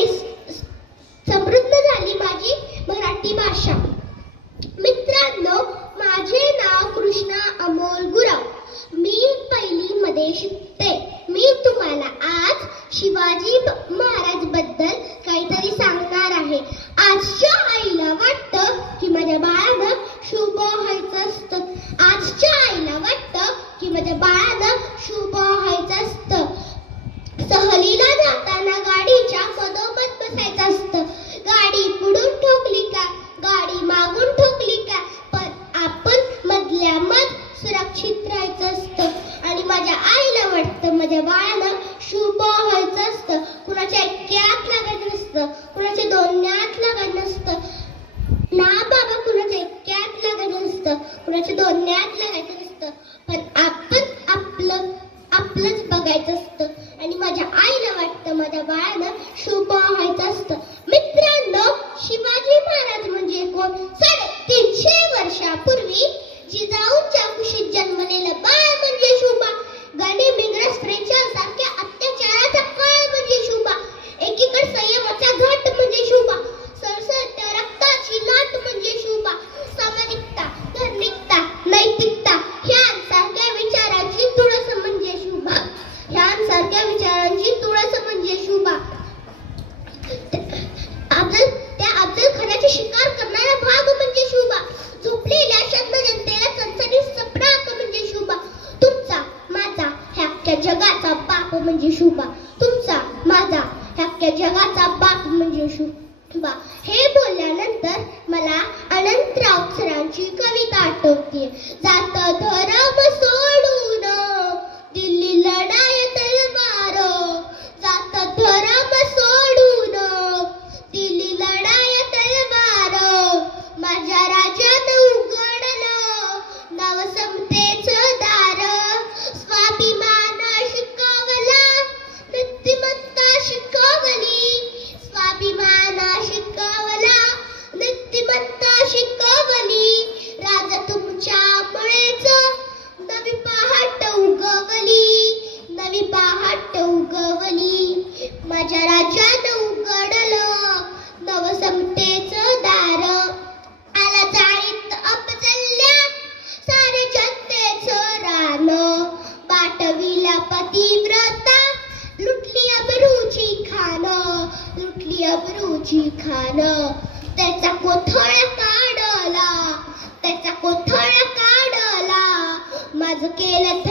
आणि समृद्ध झाली माझी मराठी भाषा. मित्रांनो, माझे नाव कृष्णा अमोल गुराव. मी पहिलीमध्ये शिकते. मी तुम्हाला आज शिवाजी महाराज बद्दल काहीतरी सांगणार आहे. आजच्या आईला वाटतं की माझ्या बाळानं शुभ व्हायचं असतं. आजच्या आईला वाटतं की माझ्या बाळानं शुभ व्हायचं असतं. सहलीला जाताना गाडीच्या मधोमध बसायचं असतं. गाडी पुढून ठोकली का, गाडी मागून ठोकली का, पण आपण मधल्या मध सुरक्षित राहायचं असतं. आणि माझ्या आईला वाटतं माझ्या बाळानं शुभ व्हायचं असतं. कुणाच्या एक्क्यात लागायचं नसतं, कुणाच्या दोन्यात लागायचं नसतं ना बाबा, कुणाच्या एक्क्यात लागायचं नसतं, कुणाच्या दोन्यात लागायचं नसतं, पण आपण आपलंच बघायचं असतं. आणि माझ्या आईला वाटतं माझ्या बाळानं शुभ व्हायचं असतं. मित्रांनो, शिवाजी महाराज म्हणजे कोण? 350 वर्षापूर्वी जिजाऊंच्या कुशीत जन्मलेलं बाळ म्हणजे शुभा. गनिम इंग्रज फ्रेंचांसारख्या अत्याचाराचा काळ म्हणजे शुभा. एकीकडे संयमाचा घाट म्हणजे शुभा. सळसळत्या रक्ताची लाट म्हणजे शुभा. सामाजिकता, धार्मिकता, नैतिकता ह्यांसारख्या विचारांची तुळस म्हणजे शुभा. ह्यांसारख्या विचारांची तुळस म्हणजे शुभा. त्या अफजल खानाची शिकार करणारा भाग म्हणजे शुभा. झोपलेल्या शब्द जनतेला चणचणीत चपराक म्हणजे शुभा. तुमचा माझा ह्या जगाचा बाप म्हणजे शुभा. तुमचा माझा ह्या जगाचा बाप म्हणजे शुभा. हे बोलल्यानंतर मला अनंतराव सरांची कविता आठवते. जात धर्म सोडून दिल्ली लढाई तलवार, जात धर्म सोडून दिल्ली लढाई तलवार, माझ्या राजानं उघडलं नव समतेचं दार. स्वाभिमान शिकवला, नीतिमत्ता शिकवली, स्वाभिमान शिकवला, नीतिमत्ता शिकवली. राजा तुमच्यामुळेच नवी पहाट उगवली, नवी पहाट उगवली. माझ्या राजानं उघडलं नव समतेचं दार. आला जाळीत अपजल्ल्या सारे जनतेचं रान, बाटविला पतिव्रता, लुटली अब्रूची खान, लुटली अब्रूची खान. त्याचा कोथळा काढला, त्याचा कोथळा काढला, माझं केलं